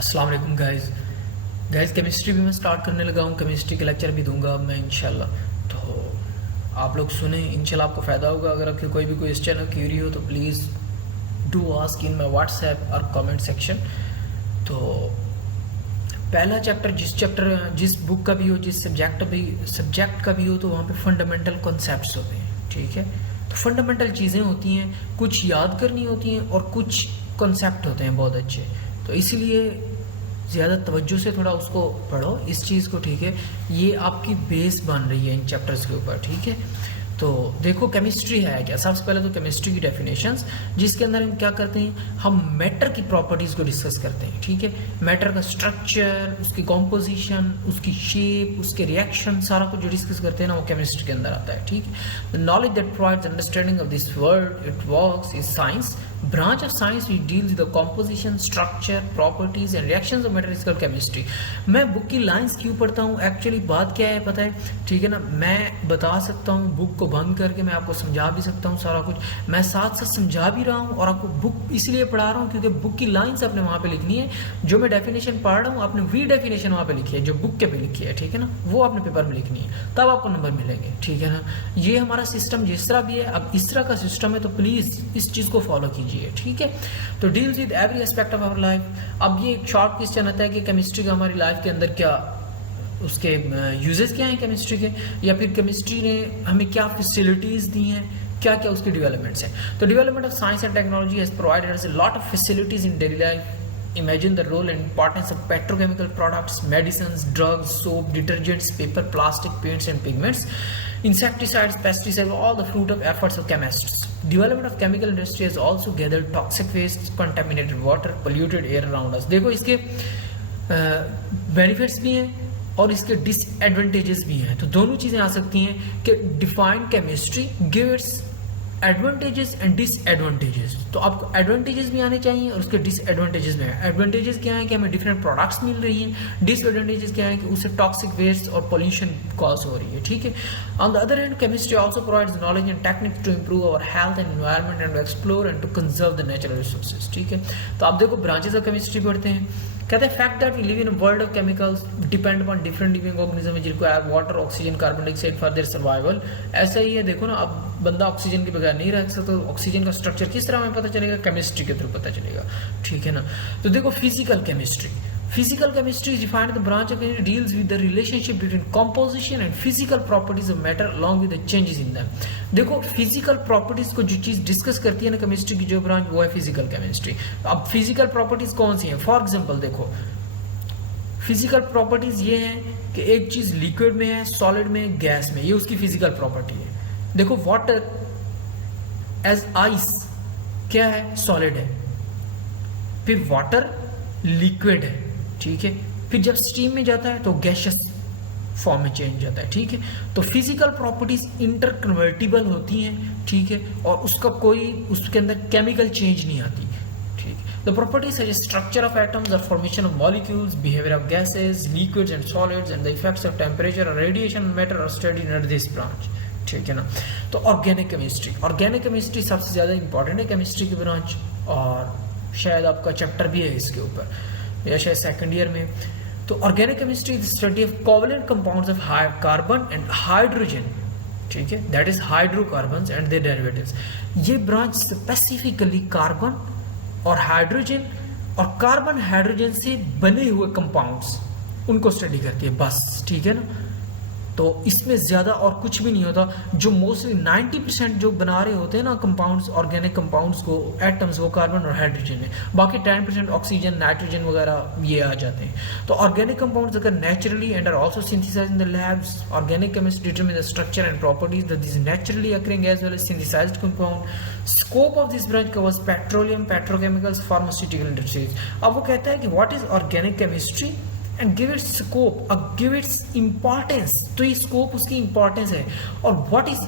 अस्सलाम वालेकुम guys chemistry भी मैं स्टार्ट करने लगा हूँ। केमिस्ट्री के लेक्चर भी दूंगा अब मैं इंशाल्लाह। तो आप लोग सुने, इंशाल्लाह आपको फ़ायदा होगा। अगर आपकी कोई भी क्वेश्चन हो, क्यूरी हो तो please do ask in my WhatsApp और कमेंट सेक्शन। तो पहला चैप्टर जिस बुक का भी हो, जिस सब्जेक्ट का भी हो, तो वहाँ पे फंडामेंटल कॉन्सेप्ट्स होते हैं। ठीक है, तो फंडामेंटल चीज़ें होती हैं, कुछ याद करनी होती हैं और कुछ कॉन्सेप्ट होते हैं बहुत अच्छे। तो इसीलिए ज़्यादा तवज्जो से थोड़ा उसको पढ़ो इस चीज़ को। ठीक है, ये आपकी बेस बन रही है इन चैप्टर्स के ऊपर। ठीक है, तो देखो केमिस्ट्री है क्या। सबसे पहले तो केमिस्ट्री की डेफिनेशंस, जिसके अंदर हम क्या करते हैं, हम मैटर की प्रॉपर्टीज़ को डिस्कस करते हैं। ठीक है, मैटर का स्ट्रक्चर, उसकी कॉम्पोजिशन, उसकी शेप, उसके रिएक्शन, सारा कुछ जो डिस्कस करते हैं ना, वो केमिस्ट्री के अंदर आता है। ठीक है, the knowledge that provides understanding of this world it works is science. Branch of science which deals with the composition, structure, properties and reactions of matter is called chemistry। मैं बुक की lines क्यों पढ़ता हूँ, actually बात क्या है पता है। ठीक है ना, मैं बता सकता हूँ, बुक को बंद करके मैं आपको समझा भी सकता हूँ सारा कुछ। मैं साथ साथ समझा भी रहा हूँ और आपको बुक इसलिए पढ़ा रहा हूँ क्योंकि बुक की लाइंस आपने वहाँ पे लिखनी है। जो मैं डेफिनेशन पढ़ रहा हूँ, आपने वही डेफिनेशन वहाँ पे लिखी है जो बुक के पे लिखी है। ठीक है ना, वो आपने पेपर में लिखनी है, तब आपको नंबर मिलेंगे। ठीक है ना, ये हमारा सिस्टम जिस तरह भी है, अब इस तरह का सिस्टम है, तो प्लीज़ इस चीज़ को फॉलो कीजिए। ठीक है, तो deals with every aspect of our life. अब ये एक शॉर्ट क्वेश्चन आता है कि केमिस्ट्री का हमारी लाइफ के अंदर क्या, उसके यूजेस क्या हैं केमिस्ट्री के, या फिर केमिस्ट्री ने हमें क्या फैसिलिटीज़ दी हैं, क्या क्या उसकी डेवलपमेंट्स हैं। तो development of science and technology has provided us a lot of facilities in daily life. Imagine the role and importance of petrochemical products, medicines, drugs, soap, detergents, paper, plastic, paints and pigments, insecticides, pesticides, all the fruit of efforts of chemists. Development of chemical industry has also gathered toxic waste, contaminated water, polluted air around us। देखो इसके benefits भी हैं और इसके disadvantages भी हैं। तो दोनों चीज़ें आ सकती हैं कि define chemistry give its advantages and disadvantages. तो आपको एडवांटेजेस भी आने चाहिए और उसके डिसएडवांटेजेस भी हैं। एडवांटेजेस क्या है कि हमें डिफरेंट प्रोडक्ट्स मिल रही हैं, डिसएडवांटेजेस क्या है कि उससे टॉक्सिक वेस्ट और पोल्यूशन कॉज हो रही है। ठीक है, on the other hand chemistry also provides knowledge and techniques to improve our health and environment and to explore and to conserve the natural resources. ठीक है, तो आप देखो ब्रांचेस ऑफ केमिस्ट्री पढ़ते हैं, कहते हैं fact that we live in a world of chemicals depend upon different living organism which require water, oxygen, carbon dioxide for their survival. ऐसा ही है, देखो ना, अब बंदा ऑक्सीजन के बगैर नहीं रह सकता, तो ऑक्सीजन का स्ट्रक्चर किस तरह हमें पता चलेगा, केमिस्ट्री के थ्रू पता चलेगा। ठीक है ना, तो देखो physical chemistry is defined as the branch of chemistry deals with the relationship between composition and physical properties of matter along with the changes in them। देखो फिजिकल प्रॉपर्टीज को जो चीज डिस्कस करती है ना केमिस्ट्री की जो ब्रांच, वो है फिजिकल केमिस्ट्री। अब फिजिकल प्रॉपर्टीज कौन सी हैं, फॉर एग्जांपल देखो फिजिकल प्रॉपर्टीज ये हैं कि एक चीज लिक्विड में है, सॉलिड में, गैस में, ये उसकी फिजिकल प्रॉपर्टी है। देखो वाटर एज आइस क्या है, सॉलिड है, फिर वाटर लिक्विड है। ठीक है, फिर जब स्टीम में जाता है तो गैशियस फॉर्म में चेंज जाता है। ठीक है, तो फिजिकल प्रॉपर्टीज इंटरकन्वर्टिबल होती हैं। ठीक है, और उसका कोई उसके अंदर केमिकल चेंज नहीं आती। ठीक है, the properties such as structure of atoms और formation of molecules, behaviour of gases, liquids and solids and the effects of temperature और radiation on matter are studied in this branch. ठीक है ना, तो ऑर्गेनिक केमिस्ट्री सबसे ज्यादा important है chemistry की ब्रांच, और शायद आपका चैप्टर भी है इसके ऊपर या शायद सेकंड ईयर में। तो organic chemistry is study of covalent compounds of carbon and hydrogen. ठीक है, that is hydrocarbons and their derivatives. ये ब्रांच स्पेसिफिकली कार्बन और हाइड्रोजन और कार्बन हाइड्रोजन से बने हुए कंपाउंड्स उनको स्टडी करती है बस। ठीक है ना, तो इसमें ज़्यादा और कुछ भी नहीं होता। जो मोस्टली 90% जो बना रहे होते हैं ना कंपाउंड्स, ऑर्गेनिक कंपाउंड्स को, एटम्स, वो कार्बन और हाइड्रोजन है। बाकी 10% ऑक्सीजन, नाइट्रोजन वगैरह ये आ जाते हैं। तो ऑर्गेनिक कंपाउंड्स अगर naturally and are also synthesized in the labs, organic chemistry determine the structure and properties that is naturally occurring as well as synthesized compound. Scope of this branch covers petroleum, petrochemicals, pharmaceutical industries. अब वो कहता है कि what is organic chemistry and give its scope, give its importance. तो ये scope उसकी importance है। और व्हाट इज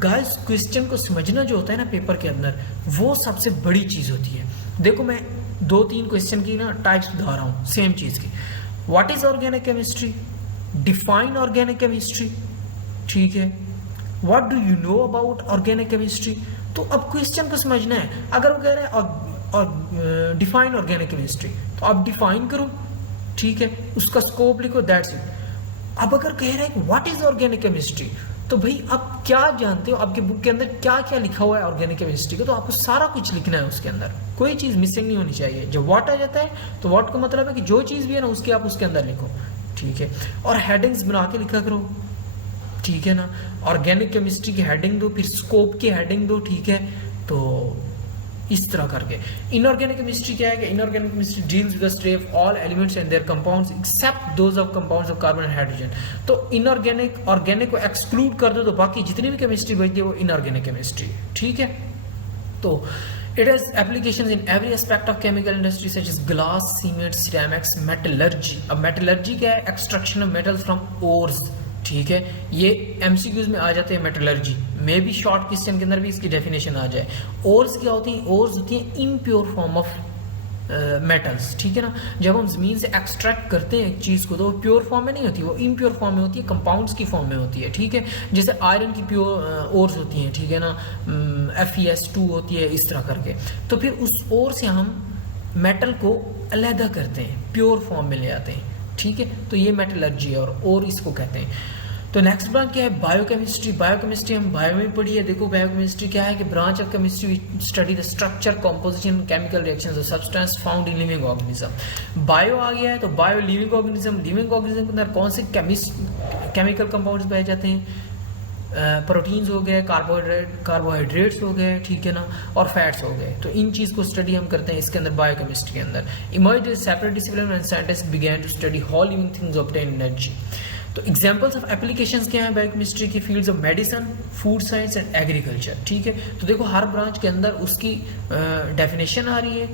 गाइस, क्वेश्चन को समझना जो होता है ना पेपर के अंदर, वो सबसे बड़ी चीज होती है। देखो मैं 2-3 क्वेश्चन की ना टाइप्स बता रहा हूँ सेम चीज की। What is organic chemistry, define organic chemistry. ठीक है, what do you know about organic chemistry. तो अब क्वेश्चन को समझना है। अगर वो कह रहे हैं और डिफाइन ऑर्गेनिक केमिस्ट्री, तो आप डिफाइन करो, ठीक है, उसका स्कोप लिखो, दैट्स इट। अब अगर कह रहे हैं कि व्हाट इज ऑर्गेनिक केमिस्ट्री, तो भाई आप क्या जानते हो, आपके बुक के अंदर क्या क्या लिखा हुआ है ऑर्गेनिक केमिस्ट्री का, तो आपको सारा कुछ लिखना है उसके अंदर, कोई चीज़ मिसिंग नहीं होनी चाहिए। जब व्हाट आ जाता है तो व्हाट का मतलब है कि जो चीज़ भी है ना उसके आप उसके अंदर लिखो, ठीक है, और हेडिंग्स बना के लिखा करो, ठीक है ना। ऑर्गेनिक केमिस्ट्री की हेडिंग दो, फिर स्कोप की हेडिंग दो, ठीक है। तो इस तरह करके इनऑर्गेनिक केमिस्ट्री क्या है कि inorganic chemistry deals with the study of all elements and their compounds except those of compounds of carbon and hydrogen. तो इनऑर्गेनिक, ऑर्गेनिक को एक्सक्लूड कर दो तो बाकी जितनी भी केमिस्ट्री बचती है वो इनऑर्गेनिक केमिस्ट्री, ठीक है। तो it has applications in every aspect of chemical industry such as glass, cement, ceramics, metallurgy। अब metallurgy क्या है? extraction of metals from ores, ठीक है। ये MCQs में आ जाते हैं मेटलर्जी में भी, शॉर्ट क्वेश्चन के अंदर भी इसकी डेफिनेशन आ जाए। ओर्स क्या होती हैं? ओर्स होती हैं इम्प्योर फॉर्म ऑफ मेटल्स, ठीक है ना। जब हम जमीन से एक्सट्रैक्ट करते हैं एक चीज़ को तो वो प्योर फॉर्म में नहीं होती, वो इम्प्योर फॉर्म में होती है, कंपाउंड्स की फॉर्म में होती है, ठीक है। जैसे आयरन की प्योर ओर्स होती हैं, ठीक है ना, FeS2 होती है, इस तरह करके। तो फिर उस ओर से हम मेटल को अलहदा करते हैं, प्योर फॉर्म में ले आते हैं, ठीक है। तो ये मेटलर्जी है और इसको कहते हैं। तो नेक्स्ट ब्रांच क्या है? बायोकेमिस्ट्री। बायोकेमिस्ट्री हम बायो में पढ़ी है। देखो बायोकेमिस्ट्री क्या है कि branch of chemistry study the structure, composition, chemical reactions of substance found in living organism. Bio आ गया है तो bio living organism. Living organism के अंदर कौन से केमिकल कंपाउंड्स पाए जाते हैं? प्रोटीन्स हो गए, कार्बोहाइड्रेट्स हो गए, ठीक है ना, और फैट्स हो गए। तो इन चीज़ को स्टडी हम करते हैं इसके अंदर, बायोकेमिस्ट्री के अंदर। Emerged as separate discipline and scientist began to study how living things obtain energy. तो एग्जांपल्स ऑफ एप्लीकेशंस क्या हैं बायोकेमिस्ट्री की? Fields of medicine, food science and agriculture, ठीक है। तो देखो हर ब्रांच के अंदर उसकी डेफिनेशन आ रही है,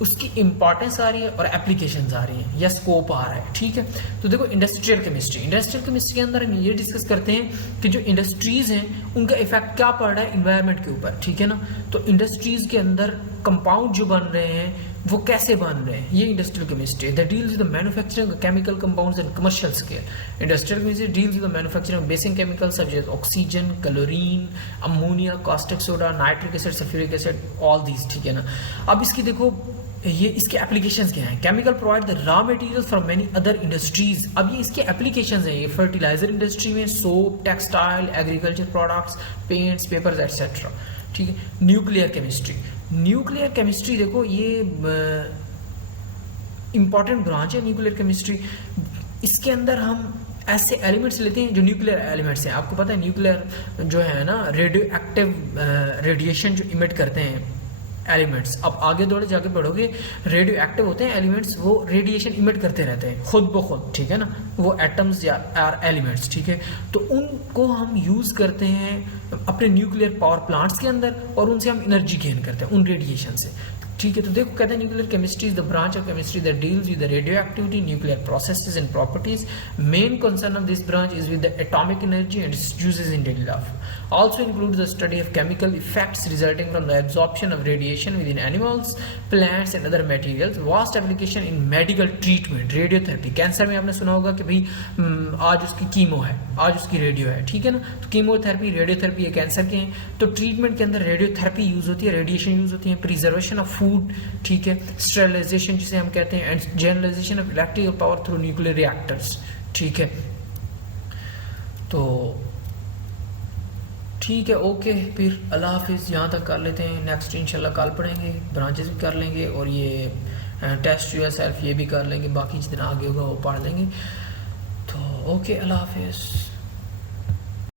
उसकी इंपॉर्टेंस आ रही है और एप्लीकेशंस आ रही हैं या स्कोप आ रहा है, ठीक है। तो देखो इंडस्ट्रियल केमिस्ट्री। इंडस्ट्रियल केमिस्ट्री के अंदर हम ये डिस्कस करते हैं कि जो इंडस्ट्रीज हैं उनका इफेक्ट क्या पड़ रहा है इन्वायरमेंट के ऊपर, ठीक है ना। तो इंडस्ट्रीज के अंदर कंपाउंड जो बन रहे हैं वो कैसे बन रहे हैं, ये इंडस्ट्रियल केमिस्ट्री है। That deals with the manufacturing of chemical compounds and commercial scale. Industrial chemistry deals with the manufacturing of basic chemicals such as oxygen, chlorine, ammonia, caustic soda, nitric acid, sulphuric acid, all these, ठीक है ना। अब इसकी देखो ये इसके applications क्या हैं? Chemical provide the raw materials from many other industries. अब ये इसके एप्लीकेशंस हैं, ये फर्टिलाइजर इंडस्ट्री में soap, textile, agriculture products, paints, papers etcetera, ठीक है। Nuclear chemistry. न्यूक्लियर केमिस्ट्री देखो ये इंपॉर्टेंट ब्रांच है न्यूक्लियर केमिस्ट्री। इसके अंदर हम ऐसे एलिमेंट्स लेते हैं जो न्यूक्लियर एलिमेंट्स हैं। आपको पता है न्यूक्लियर जो है ना, रेडियो एक्टिव रेडिएशन जो इमिट करते हैं एलिमेंट्स। अब आगे दौड़े जाके पढ़ोगे, रेडियो एक्टिव होते हैं एलिमेंट्स, वो रेडिएशन इमिट करते रहते हैं खुद ब खुद, ठीक है ना, वो एटम्स या एलिमेंट्स, ठीक है। तो उनको हम यूज़ करते हैं अपने न्यूक्लियर पावर प्लांट्स के अंदर और उनसे हम एनर्जी गेन करते हैं उन रेडिएशन से, ठीक है। तो देखो कहते हैं nuclear chemistry is the branch of chemistry that deals with the radio activity, nuclear processes and properties. Main concern of this branch is with the atomic energy and it's uses in daily life. Also includes the study of chemical effects resulting from the absorption of radiation within animals, plants and other materials. Vast application in medical treatment, radiotherapy. Cancer में आपने सुना होगा कि भाई आज उसकी chemo है, आज उसकी रेडियो है, ठीक है ना। तो कीमोथेरेपी, रेडियोथेरेपी, ये कैंसर के हैं। तो ट्रीटमेंट के अंदर रेडियोथेरेपी यूज होती है, रेडिएशन यूज होती है, प्रिजर्वेशन ऑफ फूड, ठीक है, स्टेरिलाइजेशन जिसे हम कहते हैं, and generalisation of electrical power through nuclear reactors, ठीक है। तो ठीक है, ओके, फिर अल्लाह हाफिज़, यहाँ तक कर लेते हैं। नेक्स्ट इंशाल्लाह कल पढ़ेंगे, ब्रांचेस भी कर लेंगे और ये टेस्ट योरसेल्फ ये भी कर लेंगे, बाकी जितना आगे होगा वो पढ़ लेंगे। तो ओके, अल्लाह हाफिज़।